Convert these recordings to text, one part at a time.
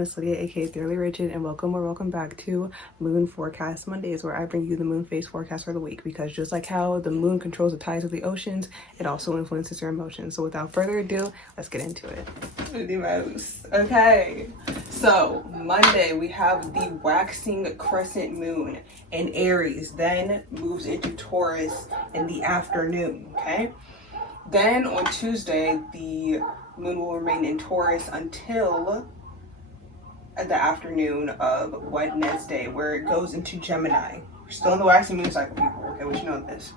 everyone, it's Lydia, aka Thoroughly Rigid, and welcome or welcome back to Moon Forecast Mondays, where I bring you the moon phase forecast for the week, because just like how the moon controls the tides of the oceans, it also influences your emotions. So without further ado, let's get into it. Okay, so Monday we have the waxing crescent moon in Aries, then moves into Taurus in the afternoon, okay? Then on Tuesday, the moon will remain in Taurus until the afternoon of Wednesday, where it goes into Gemini. We're still in the waxing moon cycle, people. Okay, we should know this.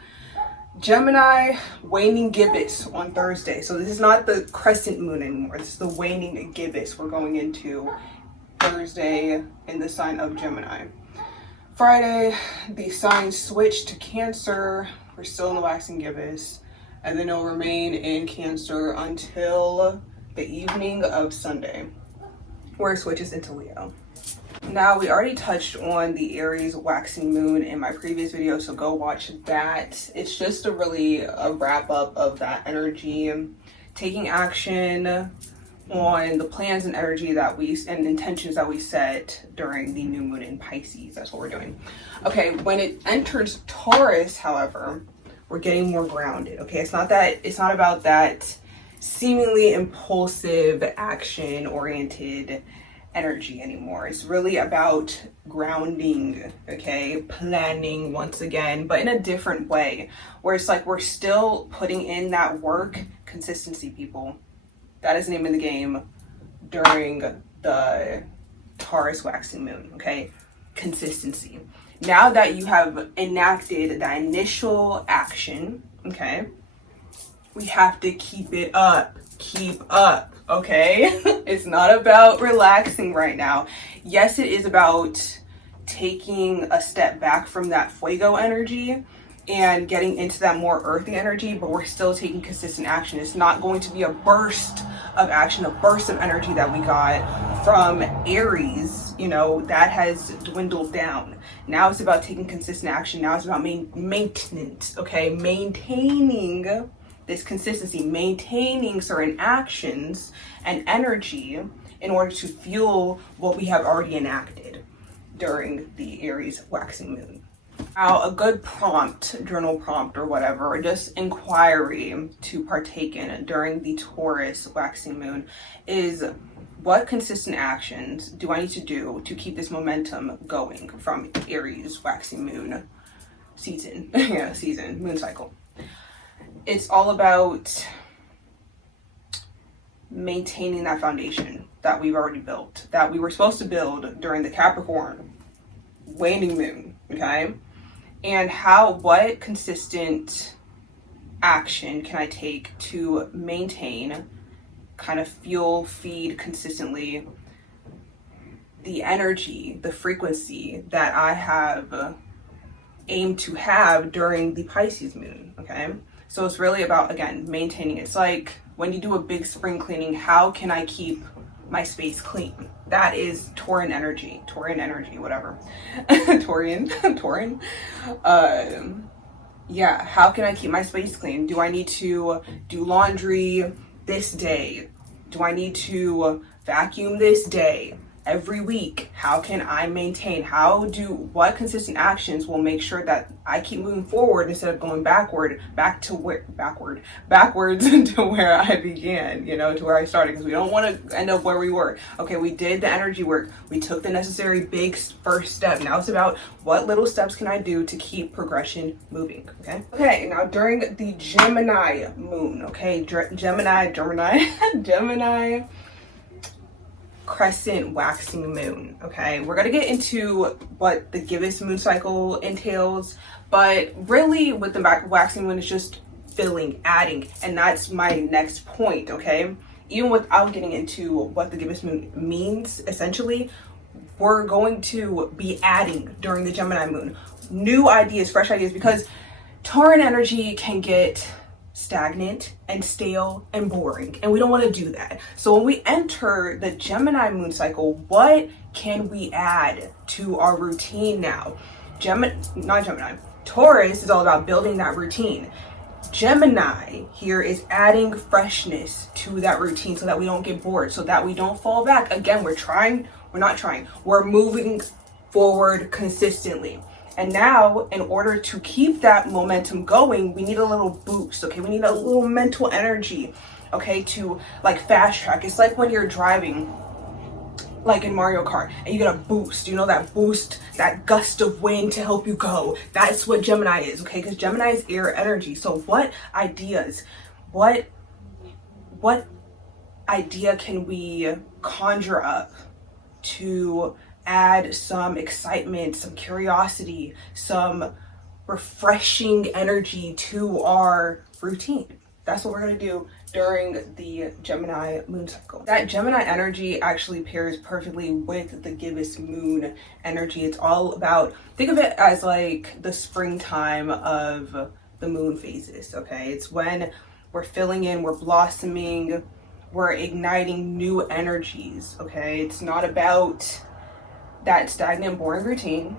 Gemini waning gibbous on Thursday. So this is not the crescent moon anymore. This is the waning gibbous we're going into Thursday in the sign of Gemini. Friday, the signs switch to Cancer. We're still in the waxing gibbous. And then it'll remain in Cancer until the evening of Sunday, where it switches into Leo. Now, we already touched on the Aries waxing moon in my previous video, so go watch that. It's just a wrap up of that energy, taking action on the plans and energy that and intentions that we set during the new moon in Pisces. That's what we're doing. Okay, when it enters Taurus, however, we're getting more grounded. Okay, it's not about that seemingly impulsive, action oriented energy anymore. It's really about grounding, okay, planning once again, but in a different way, where it's like we're still putting in that work. Consistency, people. That is the name of the game during the Taurus waxing moon, okay? Consistency. Now that you have enacted that initial action, okay, we have to keep it up. Keep up, okay? It's not about relaxing right now. Yes, it is about taking a step back from that fuego energy and getting into that more earthy energy, but we're still taking consistent action. It's not going to be a burst of action, a burst of energy that we got from Aries, that has dwindled down. Now it's about taking consistent action. Now it's about maintenance, okay? Maintaining this consistency, maintaining certain actions and energy in order to fuel what we have already enacted during the Aries waxing moon. Now, a good prompt, journal prompt or whatever, or just inquiry to partake in during the Taurus waxing moon is, what consistent actions do I need to do to keep this momentum going from Aries waxing moon season, moon cycle? It's all about maintaining that foundation that we've already built, that we were supposed to build during the Capricorn waning moon, okay? And what consistent action can I take to maintain, kind of feed consistently the energy, the frequency that I have aimed to have during the Pisces moon, okay? So it's really about, again, maintaining. It's like when you do a big spring cleaning, how can I keep my space clean? That is Taurian energy, whatever. Taurian. How can I keep my space clean? Do I need to do laundry this day? Do I need to vacuum this day? Every week, how can I maintain? What consistent actions will make sure that I keep moving forward instead of going backwards into where I began, to where I started, because we don't want to end up where we were. Okay, we did the energy work. We took the necessary big first step. Now it's about what little steps can I do to keep progression moving, okay? Okay, now during the Gemini moon, okay, Gemini crescent waxing moon, okay? We're gonna get into what the gibbous moon cycle entails, but really with the waxing moon, it's just adding, and that's my next point, okay? Even without getting into what the gibbous moon means, essentially, we're going to be adding during the Gemini moon new ideas, fresh ideas, because Tauran energy can get stagnant and stale and boring, and we don't want to do that. So when we enter the Gemini moon cycle, what can we add to our routine now? Taurus is all about building that routine. Gemini here is adding freshness to that routine so that we don't get bored, so that we don't fall back. Again, we're moving forward consistently. And now, in order to keep that momentum going, we need a little boost, okay? We need a little mental energy, okay, to like fast track. It's like when you're driving, like in Mario Kart, and you get a boost, you know, that boost, that gust of wind to help you go. That's what Gemini is, okay? Because Gemini is air energy. So what ideas, what idea can we conjure up to add some excitement, some curiosity, some refreshing energy to our routine? That's what we're going to do during the Gemini moon cycle. That Gemini energy actually pairs perfectly with the gibbous moon energy. It's all about, think of it as like the springtime of the moon phases, okay? It's when we're filling in, we're blossoming, we're igniting new energies, okay? It's not about that stagnant, boring routine,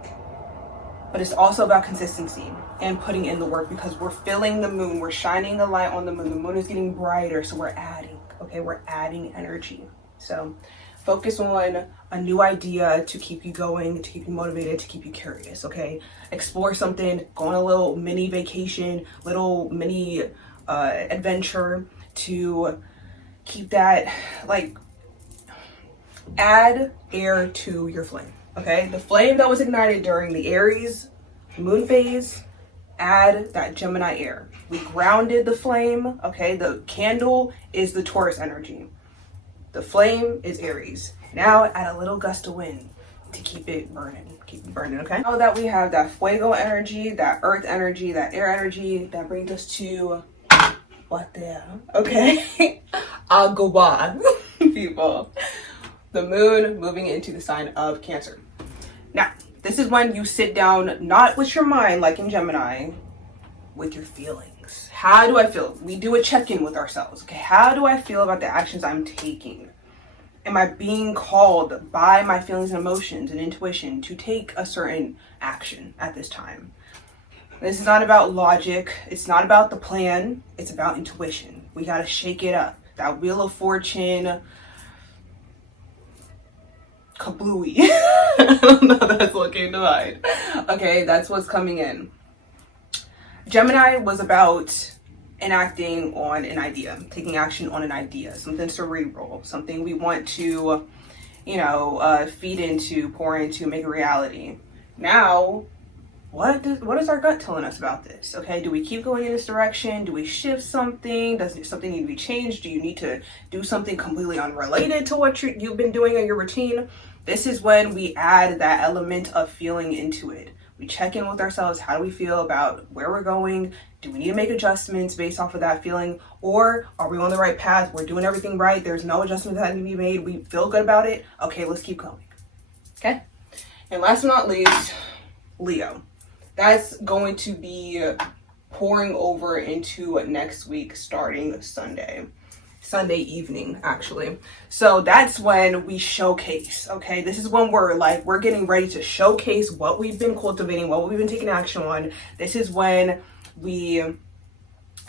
but it's also about consistency and putting in the work, because we're filling the moon, we're shining the light on the moon. The moon is getting brighter, so we're adding, okay? We're adding energy. So focus on a new idea to keep you going, to keep you motivated, to keep you curious, okay? Explore something, go on a little mini vacation, little mini adventure to keep that, like, add air to your flame, okay? The flame that was ignited during the Aries moon phase, add that Gemini air. We grounded the flame, okay? The candle is the Taurus energy. The flame is Aries. Now add a little gust of wind to keep it burning, okay? Now that we have that fuego energy, that earth energy, that air energy, that brings us to what the hell? Okay? Agua, people. The moon moving into the sign of Cancer. Now, this is when you sit down, not with your mind like in Gemini, with your feelings. How do I feel? We do a check-in with ourselves, okay? How do I feel about the actions I'm taking? Am I being called by my feelings and emotions and intuition to take a certain action at this time? This is not about logic. It's not about the plan. It's about intuition. We got to shake it up. That Wheel of Fortune, kablooey. I don't know, that's what came to mind. Okay, that's what's coming in. Gemini was about enacting on an idea, taking action on an idea, something cerebral, something we want to, feed into, pour into, make a reality. Now, what is our gut telling us about this? Okay, do we keep going in this direction? Do we shift something? Does something need to be changed? Do you need to do something completely unrelated to what you've been doing in your routine? This is when we add that element of feeling into it. We check in with ourselves. How do we feel about where we're going? Do we need to make adjustments based off of that feeling? Or are we on the right path? We're doing everything right. There's no adjustments that need to be made. We feel good about it. Okay, let's keep going. Okay? And last but not least, Leo. That's going to be pouring over into next week, starting Sunday evening, actually. So that's when we showcase, okay? This is when we're getting ready to showcase what we've been cultivating, what we've been taking action on. This is when we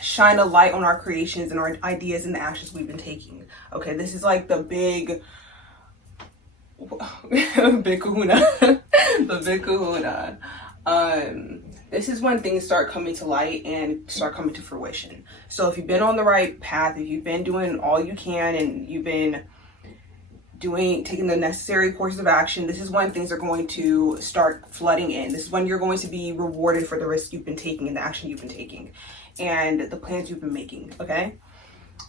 shine a light on our creations and our ideas and the actions we've been taking. Okay, this is like the big kahuna. The big kahuna. This is when things start coming to light and start coming to fruition. So if you've been on the right path, if you've been doing all you can and you've been taking the necessary courses of action, this is when things are going to start flooding in. This is when you're going to be rewarded for the risk you've been taking and the action you've been taking and the plans you've been making, okay?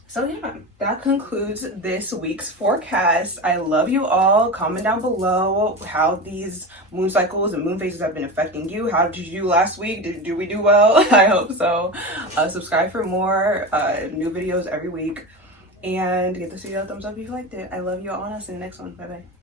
So yeah, that concludes this week's forecast. I love you all. Comment down below how these moon cycles and moon phases have been affecting you. How did you do last week? Did we do well? I hope so. Subscribe for more new videos every week. And give this video a thumbs up if you liked it. I love you all, and I'll see you in the next one. Bye bye.